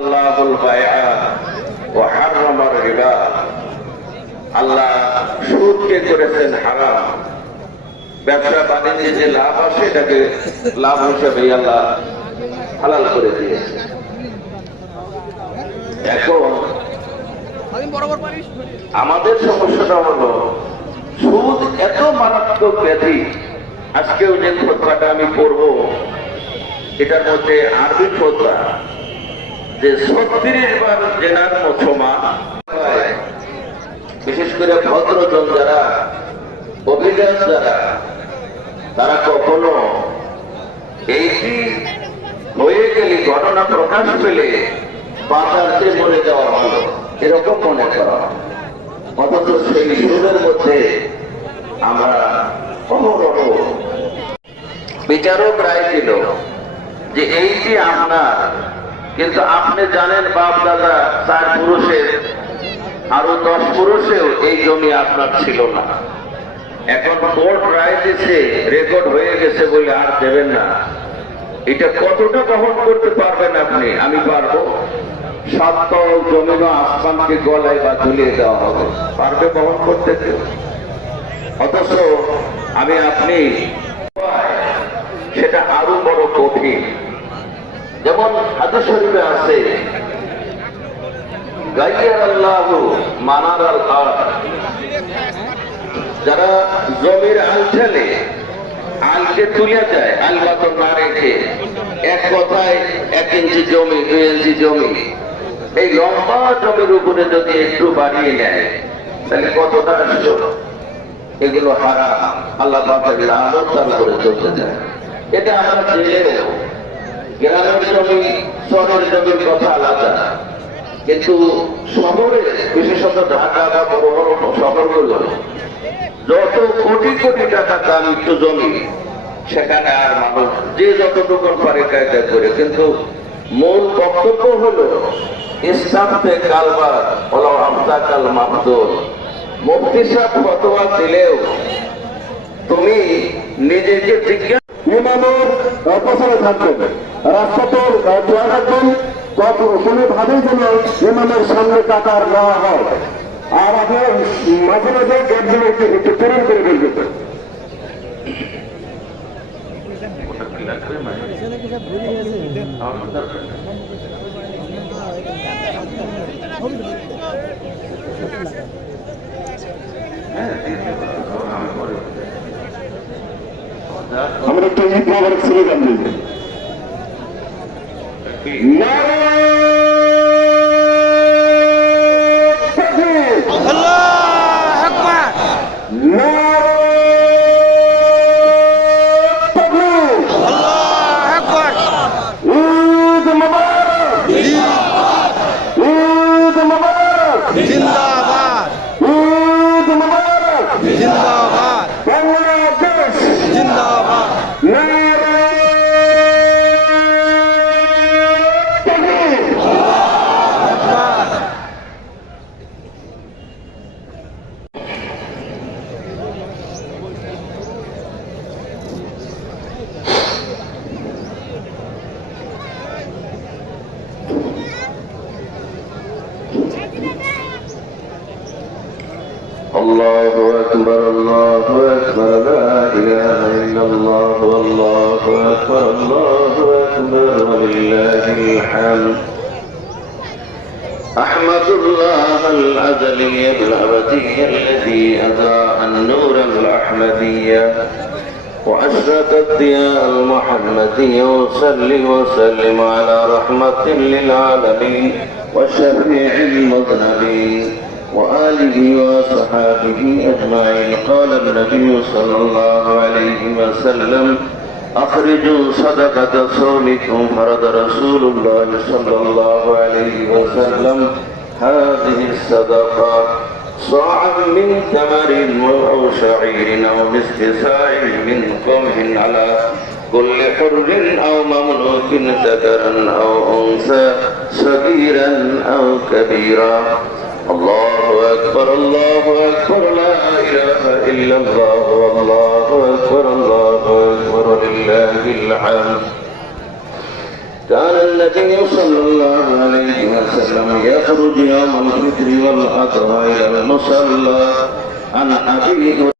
আল্লাহুল বাইআ ওয়া হারামার রিবা। আল্লাহ সুদকে করেছেন হারাম। ব্যবসা বাণিজ্যে যে লাভ আসে এটাকে লাভ হিসেবে আল্লাহ হালাল করে দিয়েছে। এখন আমাদের সমস্যাটা হলো সুদ এত মারাত্মক ব্যাধি। আজকেও যে খোদবাটা আমি পড়বো এটার মধ্যে আরবি খোদবা যে 36 বার জেনার মুসলমান, বিশেষ করে ভদ্রজন যারা অভিজ্ঞ যারা, তারা কখনো এইটি হয়ে গেলে ঘটনা প্রকাশ পেলে বাঁচাতে মরে যাওয়া ভালো এরকম মনে করা। অথচ সেই সুদের মধ্যে আমরা অহরহ বিচারক রায় দিল যে এইটি আপনার, কিন্তু আপনি জানেন বাপ দাদা 4 পুরুষের আরো 10 পুরুষেও এই জমি আপনার ছিল না। এখন কোর্ট রায় দিচ্ছে, রেকর্ড হয়ে গেছে বলে আর দেবেন না। এটা কতটা বহন করতে পারবেন আপনি? আমি পারবো। 7 তল জমিন আসমানকে গলায় বা ঝুলিয়ে দেওয়া হবে, পারবে বহন করতে কেউ? অথচ আমি আপনি সেটা আরো বড় কঠিন। যেমন হাদিস শরীফে আছে, গায়্যারাল্লাহু মানারাল আরদ, যারা জমির আল ঠেলে, আলকে তুলে যায়, আল মতো না রেখে, এক কথায় 1 ইঞ্চি জমি 2 ইঞ্চি জমি, এই লম্বা জমির উপরে যদি একটু বাড়িয়ে নেয় তাহলে কতটা আসলো? এগুলো হারাম, আল্লাহ পাকের লানত তার করে চলতে যায়। এটা আমরা জেলেও, গ্রামের জমি শহরের জমির কথা আলাদা, কিন্তু শহরে বিশেষত ঢাকা বা বড় বড় শহরগুলো যত কোটি কোটি টাকা দাম একটু জমি, সেখানে আর মানুষ যে যতটুকু পারে কায়দা করে। কিন্তু মূল বক্তব্য হলো ইসলামতে কালবার ওলা আমসাকাল মাহদুর। মুফতি সাহেব ফতোয়া দিলেও তুমি নিজেকে জিজ্ঞাসা, ইমামের অপসারে থাকবেন, রাস্তাতে দোয়া রাখবেন, কোনোভাবেই যেন ইমামের সামনে কাতার না হয়। আর আপনার মাঝে মাঝে গেটগুলো একটু পূরণ করে ফেলবেন। আমরা একটু ঈদ মোবারক স্লোগান দিই। الله أكبر الله أكبر لا إله إلا الله والله أكبر الله أكبر ولله الحمد. أحمد الله الأزلي الأبدي الذي أضاء النور الأحمدية وأشرق الضياء المحمدي، وصلي وسلم على رحمة للعالمين وشفيع المذنبين وآله وصحابه أجمعين. قال النبي صلى الله عليه وسلم: أخرجوا صدقة صومكم. فرض رسول الله صلى الله عليه وسلم هذه الصدقة: صاعا من تمر أو شعير أو نصف ساع من قمح على كل حر أو مملوك ذكرا أو أنثى صغيرا أو كبيرا. الله أكبر الله أكبر لا إله إلا الله والله أكبر الله أكبر ولله الحمد. كان النبي صلى الله عليه وسلم يخرج يوم الفطر والأضحى إلى المصلى عن أبيه